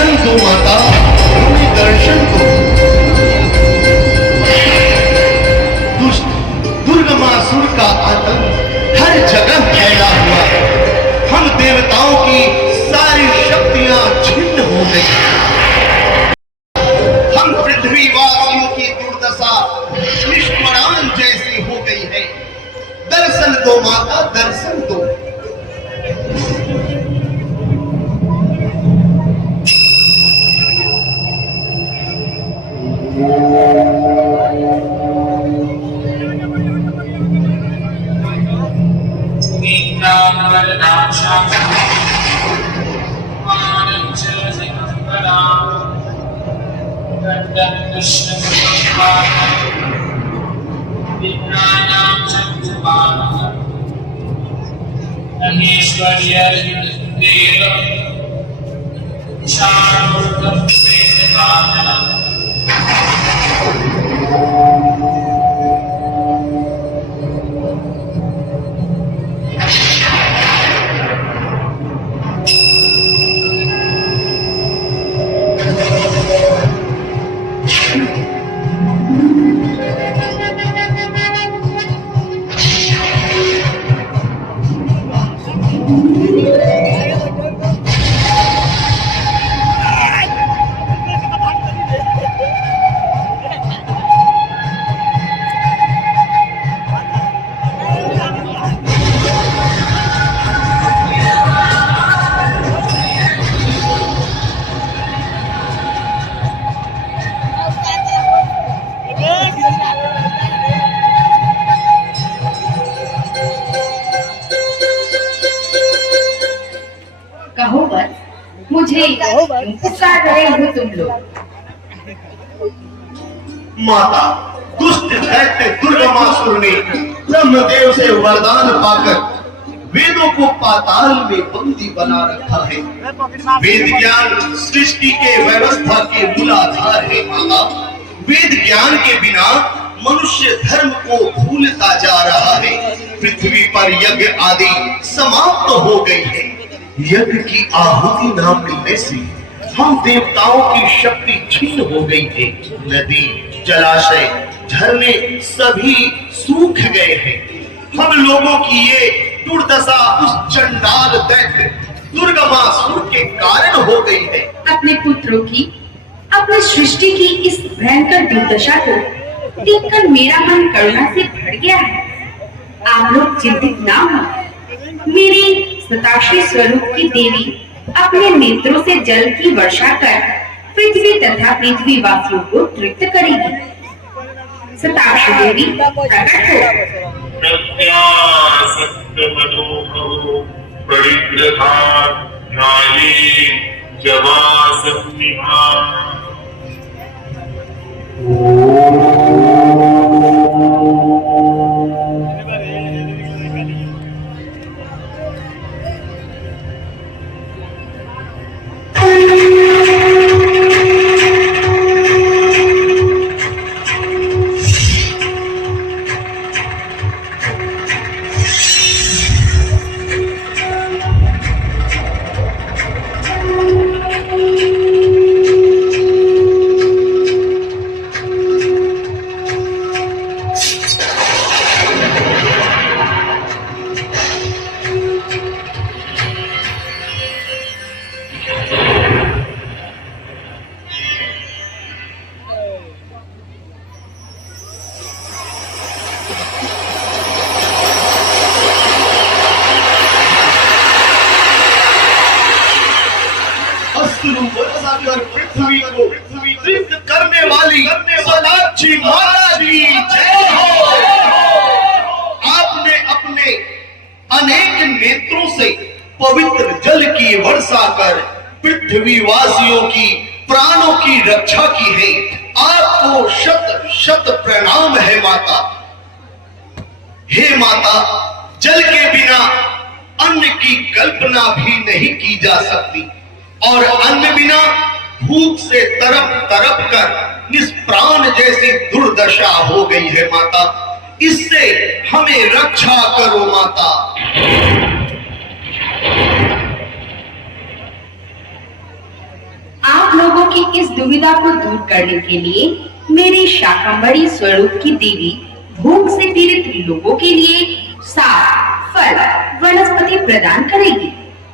दर्शन दो माता, हमें दर्शन दो। दुष्ट दुर्गमासुर का आतंक हर जगह फैला हुआ है। हम देवताओं की सारी शक्तियां छिन्न हो गई। हम पृथ्वीवासियों की दुर्दशा निष्परान जैसी हो गई है। दर्शन दो माता, दर्शन दो। कहो बस, मुझे गुस्सा रहे हो तुम लोग। माता, दुष्ट दैत्य दुर्गमासुर ने ब्रह्मदेव से वरदान पाकर वेदों को पाताल में बंदी बना रखा है। वेद ज्ञान सृष्टि के व्यवस्था के मूलाधार है माता। वेद ज्ञान के बिना मनुष्य धर्म को भूलता जा रहा है। पृथ्वी पर यज्ञ आदि समाप्त हो गई है। यज्ञ की आहुति न मिलने से हम देवताओं की शक्ति छिन्न हो गई है। नदी, जलाशय, झरने सभी सूख गए हैं। हम लोगों की ये दुर्दशा उस चंडाल दैत्य दुर्गमासुर के कारण हो गई है। अपने पुत्रों की, अपनी सृष्टि की इस भयंकर दुर्दशा को देखकर मेरा मन करुणा से भर गया है। आप लोग चिंतित ना हो। मेरी सताश्री स्वरूप की देवी अपने नेत्रों से जल की वर्षा कर पृथ्वी तथा पृथ्वीवासियों को तृप्त करेगी। सताश्री देवी प्रकट हो। पृथ्वी को तृप्त करने वाली सदाक्षी माता की जय हो। आपने अपने अनेक नेत्रों से पवित्र जल की वर्षा कर पृथ्वीवासियों की प्राणों की रक्षा की है। आपको शत शत प्रणाम है माता। हे माता, जल के बिना अन्न की कल्पना भी नहीं की जा सकती और अन्न बिना भूख से तरप तरप कर निष्प्राण जैसी दुर्दशा हो गई है माता। इससे हमें रक्षा करो माता। आपकी इस दुविधा को दूर करने के लिए मेरी शाकंभरी स्वरूप की देवी भूख से पीड़ित लोगों के लिए साग, फल, वनस्पति प्रदान करेगी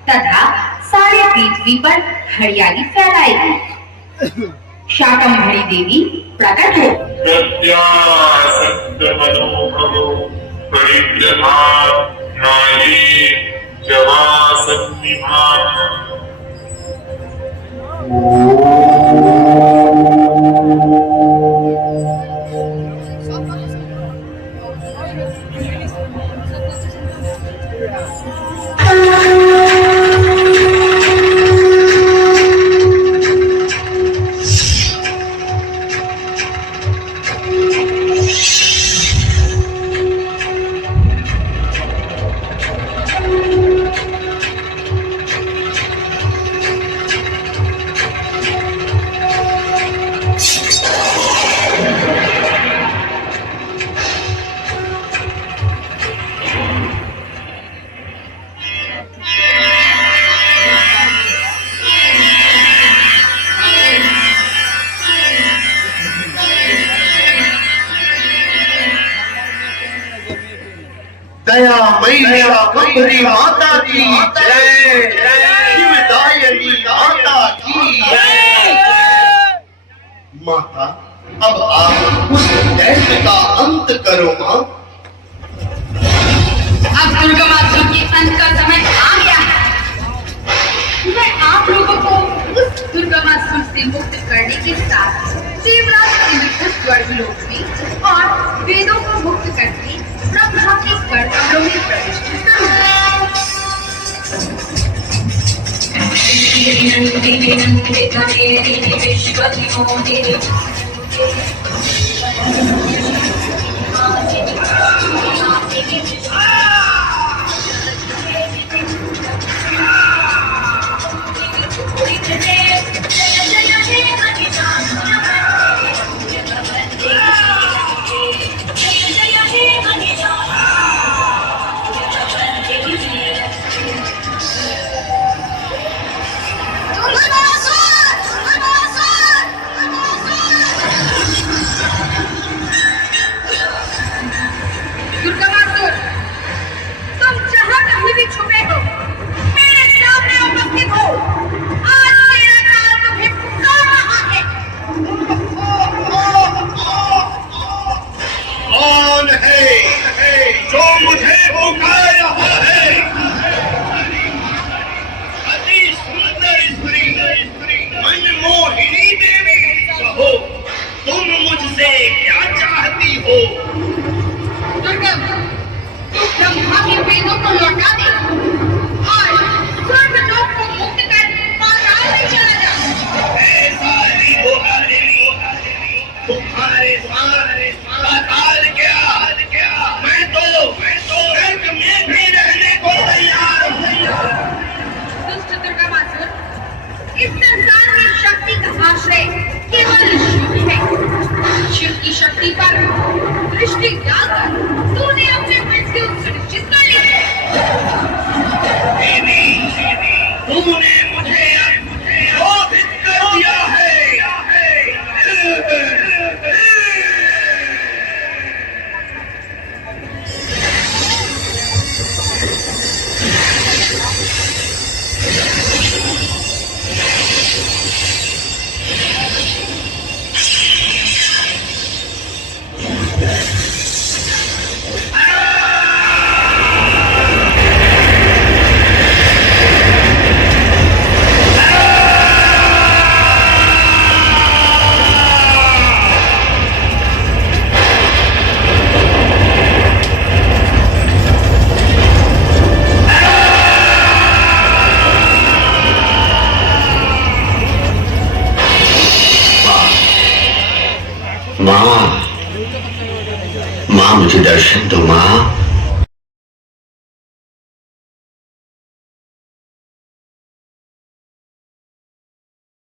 तथा सारे पृथ्वी पर हरियाली फैलाएगी। शाकंभरी देवी प्रकट हो। दयामयी शाकंभरी माता की जय, शिवदायिनी माता की जय। माता, अब आप उस दैत्य का अंत करो मां। अब दुर्गमासुर के अंत का समय आ गया है। मैं आप लोगों को उस दुर्गमासुर से मुक्त करने के साथ देवराज इंद्र को स्वर्गलोक में और वेदों को मुक्त करके ब्रह्मा के कर्तव्यों में प्रतिष्ठित शक्ति पर दृष्टि डालकर तूने अपने मृत्यु सुनिश्चित कर ली है। तूने मुझे क्रोधित कर दिया है। माँ, मुझे दर्शन दो माँ।